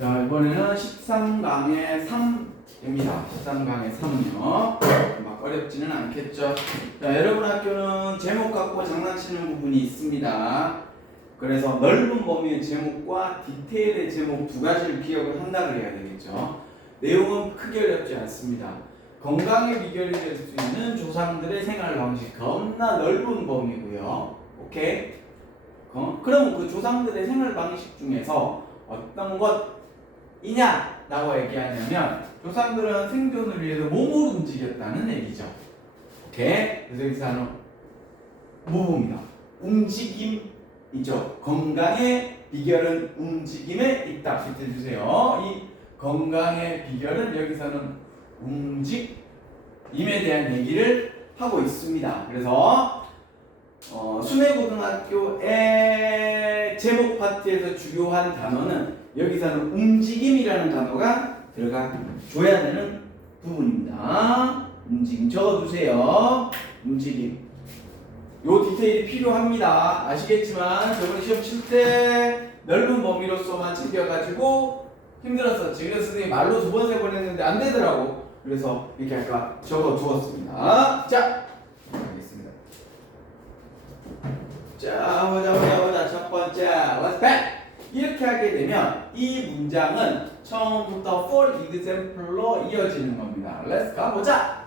자, 이번에는 13강의 3입니다. 13강의 3이요. 막 어렵지는 않겠죠. 자, 여러분 학교는 제목 갖고 장난치는 부분이 있습니다. 그래서 넓은 범위의 제목과 디테일의 제목 두 가지를 기억을 한다 그래야 되겠죠. 내용은 크게 어렵지 않습니다. 건강의 비결이 될 수 있는 조상들의 생활 방식 겁나 넓은 범위고요. 오케이? 그럼 그 조상들의 생활 방식 중에서 어떤 것이냐라고 얘기하냐면 조상들은 생존을 위해서 몸을 움직였다는 얘기죠. 오케이? 그래서 여기서 하는 무부입니다. 움직임이죠. 건강의 비결은 움직임에 있다. 밑에 주세요. 이 건강의 비결은 여기서는 움직임에 대한 얘기를 하고 있습니다. 그래서 순회고등학교의 제목 파트에서 주요한 단어는 여기서는 움직임이라는 단어가 들어가 줘야 되는 부분입니다. 움직임 적어두세요. 움직임. 요 디테일이 필요합니다. 아시겠지만 저번에 시험 칠 때 넓은 범위로서만 챙겨가지고 힘들었었지. 그래서 선생님이 말로 두 번 세 번 했는데 안 되더라고. 그래서 이렇게 아까 적어두었습니다. 자, 알겠습니다. 자, 보자. 첫 번째, what's that? 이렇게 하게 되면 이 문장은 처음부터 for example로 이어지는 겁니다. Let's 가보자.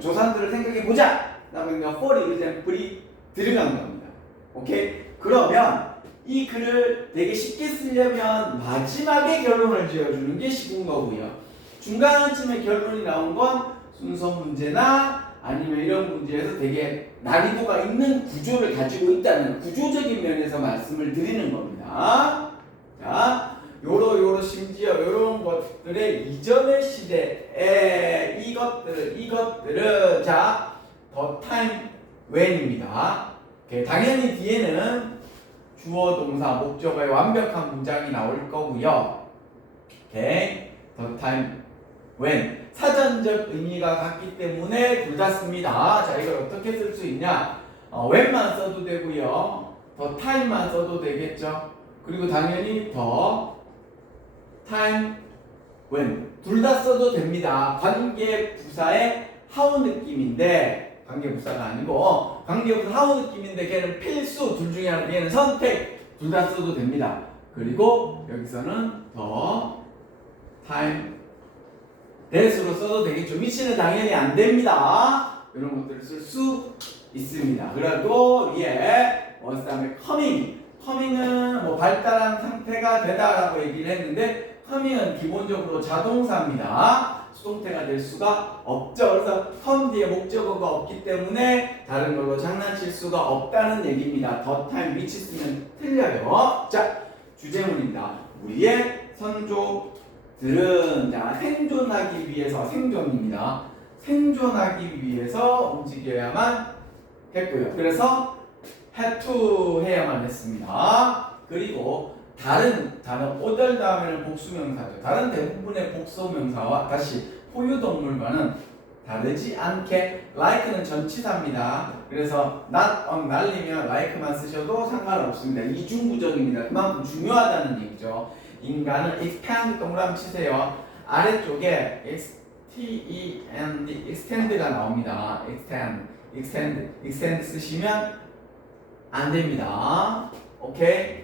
조상들을 생각해 보자. 그다음에 for example이 들어간 겁니다. 오케이? 그러면 이 글을 되게 쉽게 쓰려면 마지막에 결론을 지어주는 게 쉬운 거고요. 중간쯤에 결론이 나온 건 순서 문제나 아니면 이런 문제에서 되게 난이도가 있는 구조를 가지고 있다는 구조적인 면에서 말씀을 드리는 겁니다. 자, 요러 심지어 요런 것들의 이전의 시대에 이것들은 자, the time when입니다. 당연히 뒤에는 주어 동사 목적어의 완벽한 문장이 나올 거고요. 오케이. the time when 사전적 의미가 같기 때문에 둘 다 씁니다. 자, 이걸 어떻게 쓸 수 있냐? when만 써도 되고요. the time만 써도 되겠죠. 그리고 당연히 the time when 둘 다 써도 됩니다. 관계 부사의 how 느낌인데 관계 부사가 아니고 관계 부사 how 느낌인데 걔는 필수 둘 중에 하나 얘는 선택 둘 다 써도 됩니다. 그리고 여기서는 the time that으로 써도 되겠죠. 위치는 당연히 안 됩니다. 이런 것들을 쓸 수 있습니다. 그래도 위에 그다음에 coming은 뭐 발달한 상태가 되다라고 얘기를 했는데 coming은 기본적으로 자동사입니다. 수동태가 될 수가 없죠. 그래서 come 뒤에 목적어가 없기 때문에 다른 걸로 장난칠 수가 없다는 얘기입니다. the time 위치 쓰면 틀려요. 자, 주제문입니다. 우리의 선조들은 자, 생존하기 위해서 생존입니다. 생존하기 위해서 움직여야만 했고요. 그래서 had to 해야만 했습니다. 그리고 다른 단어 order 다음에는 복수명사죠. 다른 대부분의 복수명사와 다시 포유동물과는 다르지 않게 like는 전치사입니다. 그래서 not on 날리면 like만 쓰셔도 상관없습니다. 이중구적입니다. 그만큼 중요하다는 얘기죠. 인간을 expand 동그라미 치세요. 아래쪽에 extend가 나옵니다. extend 쓰시면 안 됩니다. 오케이?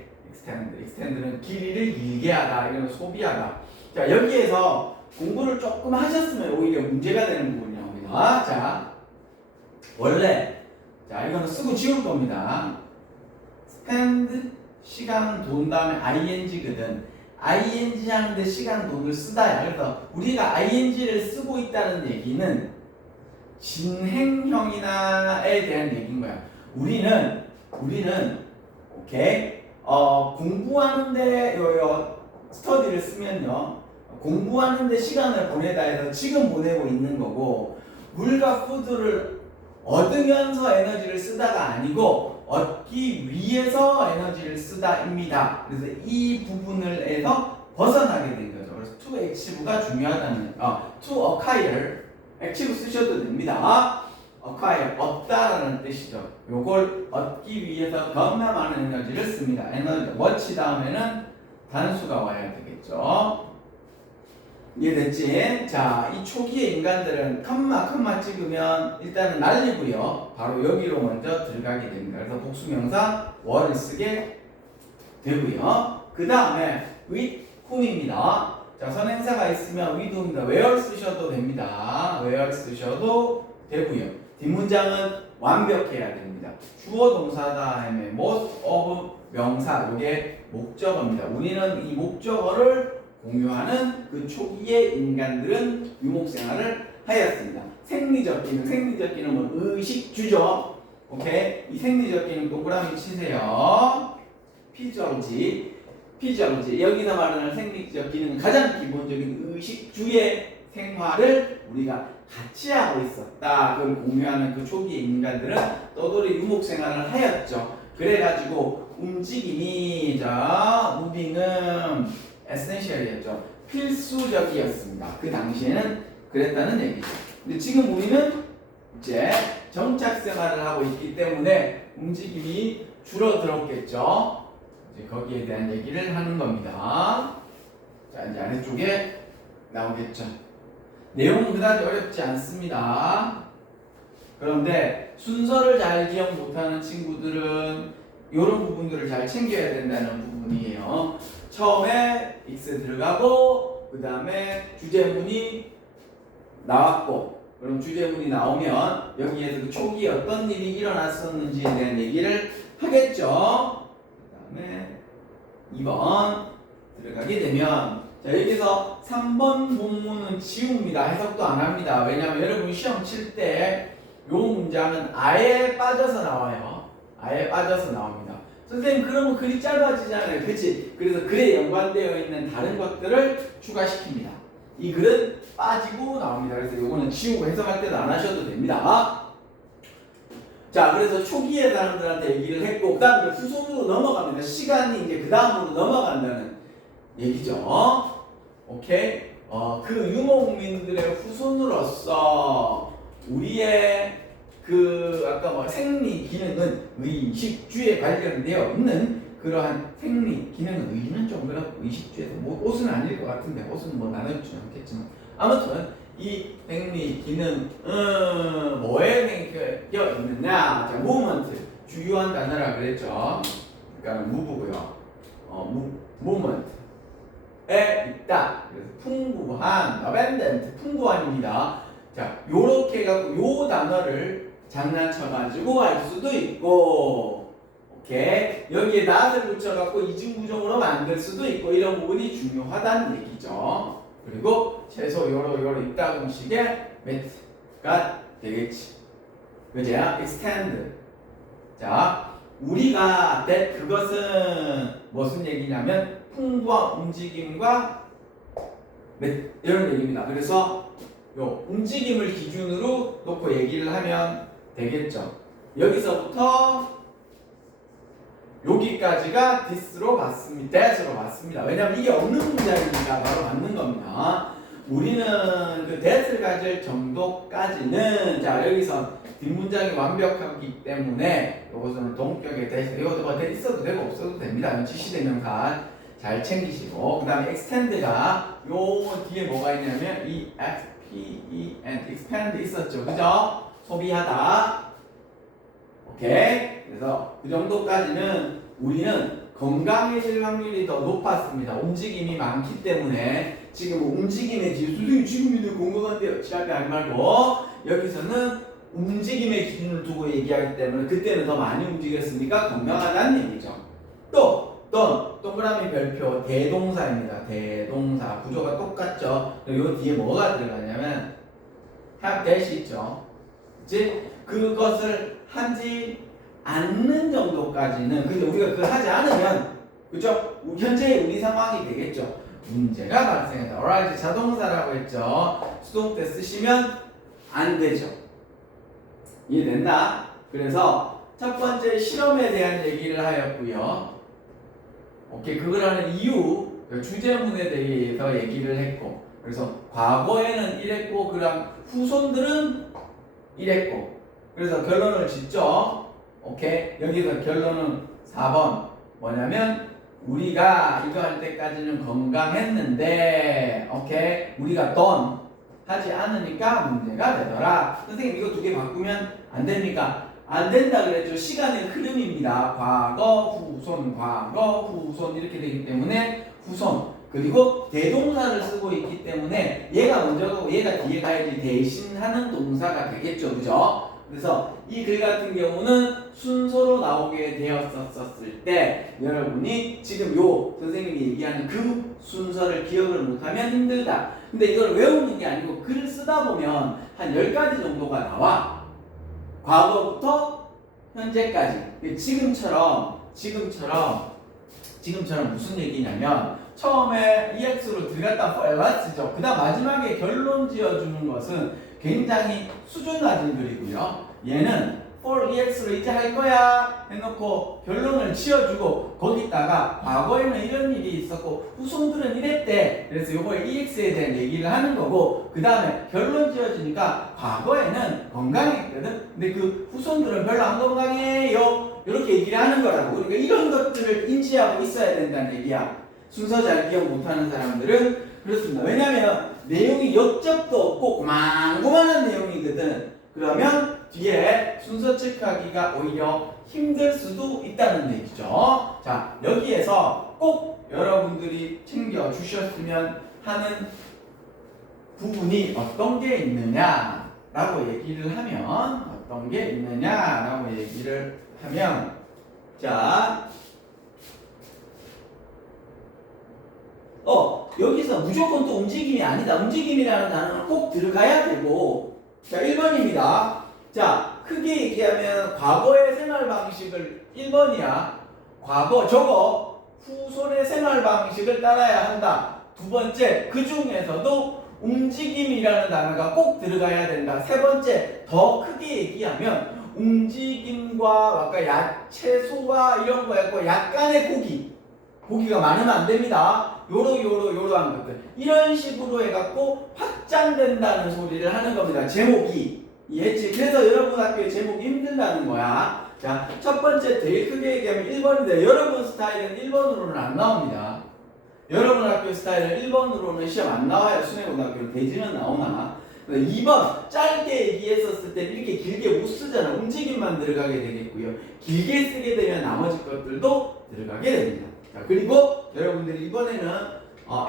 extend는 길이를 길게 하다, 이건 소비하다. 자, 여기에서 공부를 조금 하셨으면 오히려 문제가 되는 부분이 나옵니다. 자, 원래 자, 이거는 쓰고 지울 겁니다. spend 시간 돈 다음에 ing거든. ing 하는데 시간 돈을 쓰다야. 그래서 우리가 ing를 쓰고 있다는 얘기는 진행형이나에 대한 얘기인 거야. 우리는 오케이 공부하는데 스터디를 쓰면요 공부하는데 시간을 보내다 해서 지금 보내고 있는 거고 물과 푸드를 얻으면서 에너지를 쓰다가 아니고 얻기 위해서 에너지를 쓰다입니다. 그래서 이 부분을 해서 벗어나게 된 거죠. 그래서 to achieve가 중요하다는 to acquire active 쓰셔도 됩니다. acquire 얻다라는 뜻이죠. 요걸 얻기 위해서 겁나 많은 에너지를 씁니다. 에너지 watch 다음에는 단수가 와야 되겠죠. 이해됐지? 자, 이 초기의 인간들은 컴마 찍으면 일단은 날리고요. 바로 여기로 먼저 들어가게 됩니다. 그래서 복수명사 what을 쓰게 되고요. 그 다음에 with whom입니다. 자, 선행사가 있으면 with whom입니다. where 쓰셔도 됩니다. where 쓰셔도 되고요. 뒷문장은 완벽해야 됩니다. 주어 동사 다음에 most of 명사, 이게 목적어입니다. 우리는 이 목적어를 공유하는 그 초기의 인간들은 유목생활을 하였습니다. 생리적 기능은 의식주죠. 오케이? 이 생리적 기능 동그라미 치세요. 피지올로지. 여기서 말하는 생리적 기능은 가장 기본적인 의식주의 생활을 우리가 같이 하고 있었다. 그걸 공유하는 그 초기의 인간들은 떠돌이 유목생활을 하였죠. 그래가지고 움직임이 무빙은 에센셜이었죠. 필수적이었습니다. 그 당시에는 그랬다는 얘기죠. 근데 지금 우리는 이제 정착 생활을 하고 있기 때문에 움직임이 줄어들었겠죠. 이제 거기에 대한 얘기를 하는 겁니다. 자, 이제 아래쪽에 나오겠죠. 내용은 그다지 어렵지 않습니다. 그런데 순서를 잘 기억 못하는 친구들은 이런 부분들을 잘 챙겨야 된다는 부분이에요. 처음에 X 들어가고 그 다음에 주제문이 나왔고, 그럼 주제문이 나오면 여기에서 그 초기에 어떤 일이 일어났었는지에 대한 얘기를 하겠죠. 그 다음에 2번 들어가게 되면, 자, 여기서 3번 본문은 지웁니다. 해석도 안 합니다. 왜냐하면 여러분 시험 칠 때 이 문장은 아예 빠져서 나와요. 아예 빠져서 나옵니다. 선생님, 그러면 글이 짧아지잖아요. 그치? 그래서 글에 연관되어 있는 다른 것들을 추가시킵니다. 이 글은 빠지고 나옵니다. 그래서 이거는 지우고 해석할 때도 안 하셔도 됩니다. 자, 그래서 초기의 사람들한테 얘기를 했고, 그 다음에 후손으로 넘어갑니다. 시간이 이제 그 다음으로 넘어간다는 얘기죠. 오케이? 그 유목민들의 후손으로서 우리의 아까 생리 기능은 의식주에 관련되어 있는 그러한 생리 기능은 의는 좀 그렇고 의식주에서 옷은 아닐 것 같은데 옷은 나눠주지 않겠지만 아무튼 이 생리 기능은 뭐에 되어 있느냐? 자, 모먼트 주요한 단어라 그랬죠. 그러니까 무부고요. 모먼트에 있다. 그래서 풍부한, abundant, 풍부한입니다. 자, 요렇게 해갖고 요 단어를 장난쳐가지고 할 수도 있고, 오케이? 여기에 not을 붙여갖고 이중부정으로 만들 수도 있고, 이런 부분이 중요하다는 얘기죠. 그리고 최소 요로 있다 공식의 met가 되겠지. 그죠? extend. 자, 우리가 that 그것은 무슨 얘기냐면 풍부한 움직임과 이런 얘기입니다. 그래서 요 움직임을 기준으로 놓고 얘기를 하면 되겠죠. 여기서부터 여기까지가 this로 맞습니다. that으로 맞습니다. 왜냐하면 이게 없는 문장이니까 바로 맞는 겁니다. 우리는 그 that을 가질 정도까지는, 자, 여기서 뒷문장이 완벽하기 때문에 이것은 동격의 that, 이것도 뭐 that 있어도 되고 없어도 됩니다. 지시대명사 잘 챙기시고, 그 다음에 extend가 요 뒤에 뭐가 있냐면 이 expand, expand 있었죠. 그죠? 소비하다. 오케이? 그래서 그 정도까지는 우리는 건강해질 확률이 더 높았습니다. 움직임이 많기 때문에. 지금 움직임의 기준, 선생님 지금이는 건강한데요. 지랄 하지 말고 여기서는 움직임의 기준을 두고 얘기하기 때문에 그때는 더 많이 움직였으니까 건강하다는 얘기죠. 또 동그라미 별표 대동사입니다. 대동사 구조가 똑같죠. 요 뒤에 뭐가 들어가냐면 have dash 있죠. 그치? 그것을 하지 않는 정도까지는, 근데 우리가 그걸 하지 않으면, 그죠? 현재의 우리 상황이 되겠죠. 문제가 발생했다. arise 자동사라고 했죠. 수동태 쓰시면 안 되죠. 이해됐나? 그래서 첫 번째 실험에 대한 얘기를 하였고요. 오케이, 그걸 하는 이유, 주제문에 대해서 얘기를 했고, 그래서 과거에는 이랬고, 그럼 후손들은 이랬고, 그래서 결론을 짓죠. 오케이, 여기서 결론은 4번 뭐냐면 우리가 이거 할 때까지는 건강했는데, 오케이? 우리가 done 하지 않으니까 문제가 되더라. 선생님 이거 두 개 바꾸면 안 됩니까? 안 된다 그랬죠. 시간의 흐름입니다. 과거, 후손, 과거, 후손 이렇게 되기 때문에 후손. 그리고 대동사를 쓰고 있기 때문에 얘가 먼저 가고 얘가 뒤에 가야지 대신하는 동사가 되겠죠. 그죠? 그래서 이 글 같은 경우는 순서로 나오게 되었었을 때 여러분이 지금 요 선생님이 얘기하는 그 순서를 기억을 못하면 힘들다. 근데 이걸 외우는 게 아니고 글을 쓰다 보면 한 10가지 정도가 나와. 과거부터 현재까지. 지금처럼 무슨 얘기냐면 처음에 EX로 들어갔다 forlet죠. 그 다음 마지막에 결론 지어주는 것은 굉장히 수준 낮은 글이고요. 얘는 for EX로 이제 할 거야 해놓고 결론을 지어주고 거기다가 과거에는 이런 일이 있었고 후손들은 이랬대. 그래서 요걸 EX에 대한 얘기를 하는 거고 그 다음에 결론 지어주니까 과거에는 건강했거든. 근데 그 후손들은 별로 안 건강해요. 이렇게 얘기를 하는 거라고. 그러니까 이런 것들을 인지하고 있어야 된다는 얘기야. 순서 잘 기억 못하는 사람들은 그렇습니다. 왜냐면 내용이 역접도 없고 고만고만한 내용이거든. 그러면 뒤에 순서 체크하기가 오히려 힘들 수도 있다는 얘기죠. 자, 여기에서 꼭 여러분들이 챙겨 주셨으면 하는 부분이 어떤 게 있느냐라고 얘기를 하면 자, 여기서 무조건 또 움직임이 아니다. 움직임이라는 단어는 꼭 들어가야 되고. 자, 1번입니다. 자, 크게 얘기하면 과거의 생활 방식을 1번이야. 과거 저거 후손의 생활 방식을 따라야 한다. 두 번째, 그 중에서도 움직임이라는 단어가 꼭 들어가야 된다. 세 번째, 더 크게 얘기하면 움직임과 아까 채소와 이런 거였고 약간의 고기가 많으면 안 됩니다. 요러한 것들 이런 식으로 해갖고 확장된다는 소리를 하는 겁니다. 제목이 이해했지? 그래서 여러분 학교의 제목이 힘들다는 거야. 자, 첫 번째 제일 크게 얘기하면 1번인데 여러분 스타일은 1번으로는 안 나옵니다. 여러분 학교 스타일은 1번으로는 시험 안 나와요. 순회고등학교는 대지는 나오나. 2번 짧게 얘기했었을 때 이렇게 길게 못 쓰잖아. 움직임만 들어가게 되겠고요. 길게 쓰게 되면 나머지 것들도 들어가게 됩니다. 자, 그리고 여러분들이 이번에는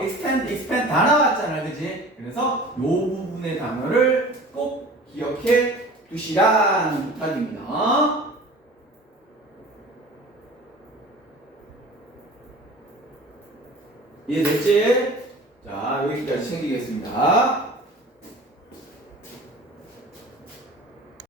expand 다 나왔잖아. 그지? 그래서 이 부분의 단어를 꼭 기억해 두시라는 부탁입니다. 이해됐지? 자, 여기까지 챙기겠습니다.